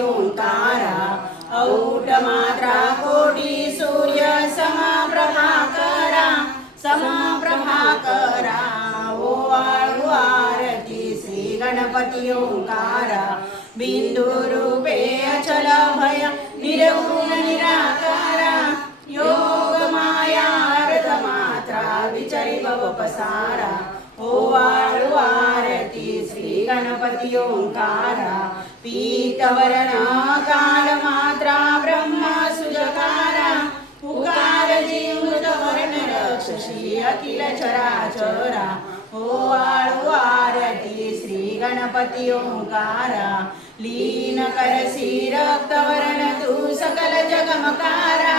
ओंकारा औट मात्रा कोटी सूर्य समप्रभाकरा समप्रभाकरा ओवाळू आरती श्री गणपती ओंकारा बिंदु रूपे अचल भय निर्गुण निराकारा योग माया अर्ध मात्रा विचरी भव पसारा ओवाळू आरती श्री गणपती ओंकारा पीतवर्ण काल मात्रा ब्रह्म सुजकारा उकार जीवृत वर्ण रक्षसी अखिल चराचरा ओवाळू आरती श्री गणपती ओंकारा लीन करसी रक्तवर्ण तू सकल जगमकारा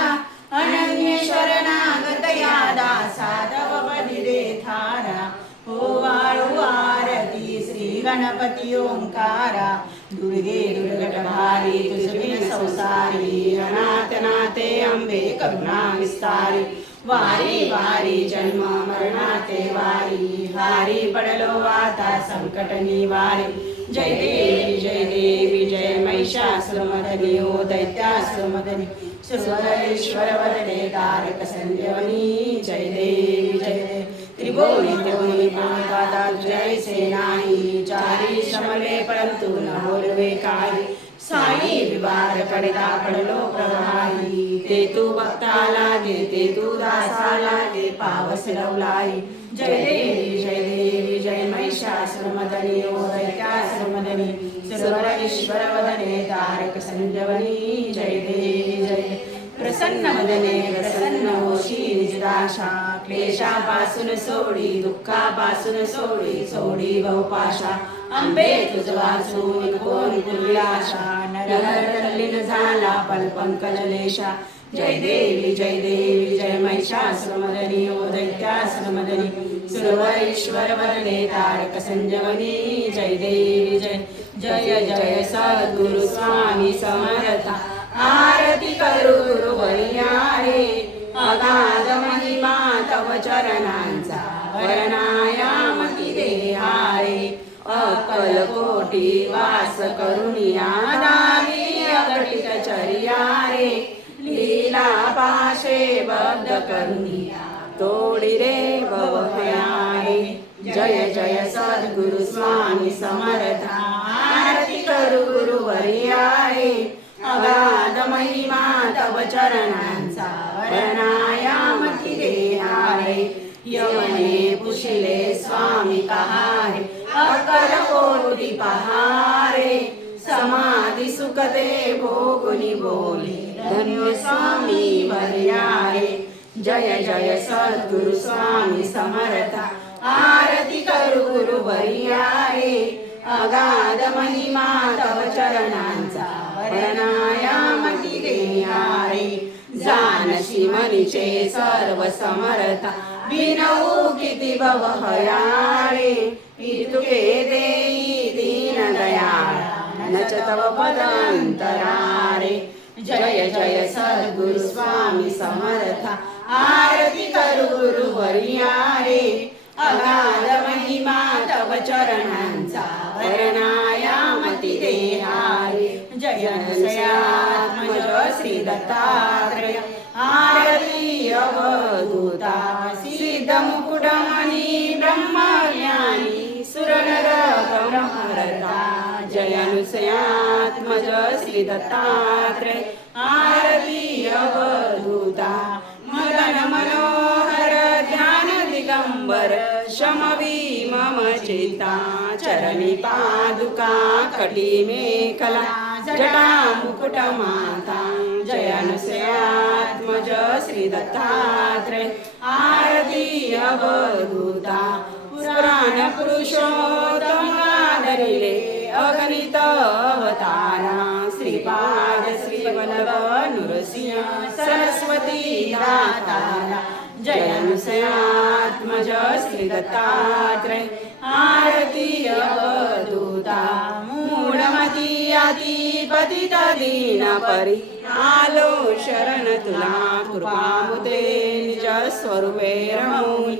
अनन्य शरणागत या दासा तव बलिरे थारा ओवाळू आरती श्री गणपती ओंकारा दुर्गे दुर्गटभारी तुझविन संसारी अनाथ नाथे अंबे करुणा विस्तारी वारी वारी जन्म मरणाते वारी हारी पडलो आता संकट निवारी जय देवी जय महिषासुरमर्दिनी ओ दैत्यासुरमर्दिनी सुरवरेश्वर वदने तारक संजीवनी जय देवी त्रिभुवनी त्रिभुवनी प्रणिपाता जय सेनाई चारी श्रमले परंतु न बोलवे काही साई विवार पडिता पडलो प्रवाही ते तू भक्ताला दे ते तू दासाला दे पावस लवलाई जय देवी जय महिषासुरमर्दिनी ओ दैत्यासुरमर्दिनी सुरवरेश्वर वदने तारक संजीवनी जय देवी प्रसन्न वदने प्रसन्न होशी निजदाशा क्लेशापासून सोडी दुःखापासून सोडी बहुपाशा अंबे तुझ वाचून कोण कुर्विलाशा नरहरतल्लीन झाला पलपंकजलेशा जय देवी जय महिषासुरमर्दिनी ओ दैत्यासुरमर्दिनी सुरवरेश्वर वदने तारक संजीवनी जय देवी जय सद्गुरु स्वामी समर्था आरती करू गुरुवर्या रे अगाध महिमा तव चरणांचा वर्णायामती देहारे अक्कलकोटी वास करुणिया दावी अघटित चर्या रे लीला पाशे बद्ध करुणिया तोडी रे भवभयारे जय सद्गुरु स्वामी समर्था आरती करू गुरुवर्या रे अगाध महिमा तव चरणांचा वर्णायामती देहारे यवने पुशिले स्वामी कहारे अक्कलकोटी पहारे समाधी सुखते भोगुनी बोले धन्य स्वामी वर्यारे जय सद्गुरु स्वामी समर्था आरती करू गुरुवर्यारे अगाध महिमा तव चरणांचा वर्णायामती देहारे जानशी मनीचे सर्व समर्था विनवू किती भवहयाळे इतुके देई दीन दयाळा नच तव पदांतरारे जय सद्गुरु स्वामी समर्था आरती करू गुरुवर्यारे अगाध महिमा तव चरणांचा वर्णायामती देहारे जय सयात्मज श्री दत्तात्रय आरती अवधूता सिद्ध मुकुटमणि ब्रह्मज्ञानी सुरनर ब्रह्मरता जय अनुसयात्मज श्री दत्तात्रय आरती अवधूता मदन मनोहर ध्यान दिगंबर शमवी मम चिता चरणी पादुका कटी मेखला जटा मुकुट माता जय अनुसयात्मज श्री दत्तात्रय आरती अवधूता पुराण पुरुषोत्तमाधरिले अगणित अवतारा श्रीपाद श्रीवल्लभ नृसिंह सरस्वती दातारा जय अनुसयात्मज श्री दत्तात्रय आरती अवधूता मूढमती अति पतित दीन परी आलो शरण तुला कृपामुते निज स्वरूपे रमून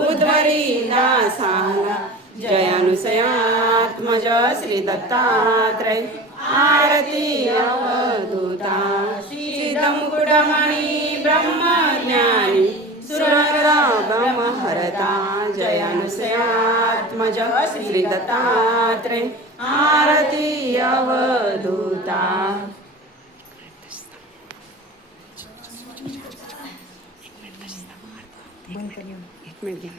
उद्वरी दासाला जयानुसयात्मज श्री दत्तात्रय आरती अवधूता श्रीदमुकुटमणि ब्रह्मज्ञानी सुरगमहरता जयानुसयात्मज श्री दत्तात्रय आरती अवधूता. एक मिनिट घ्या.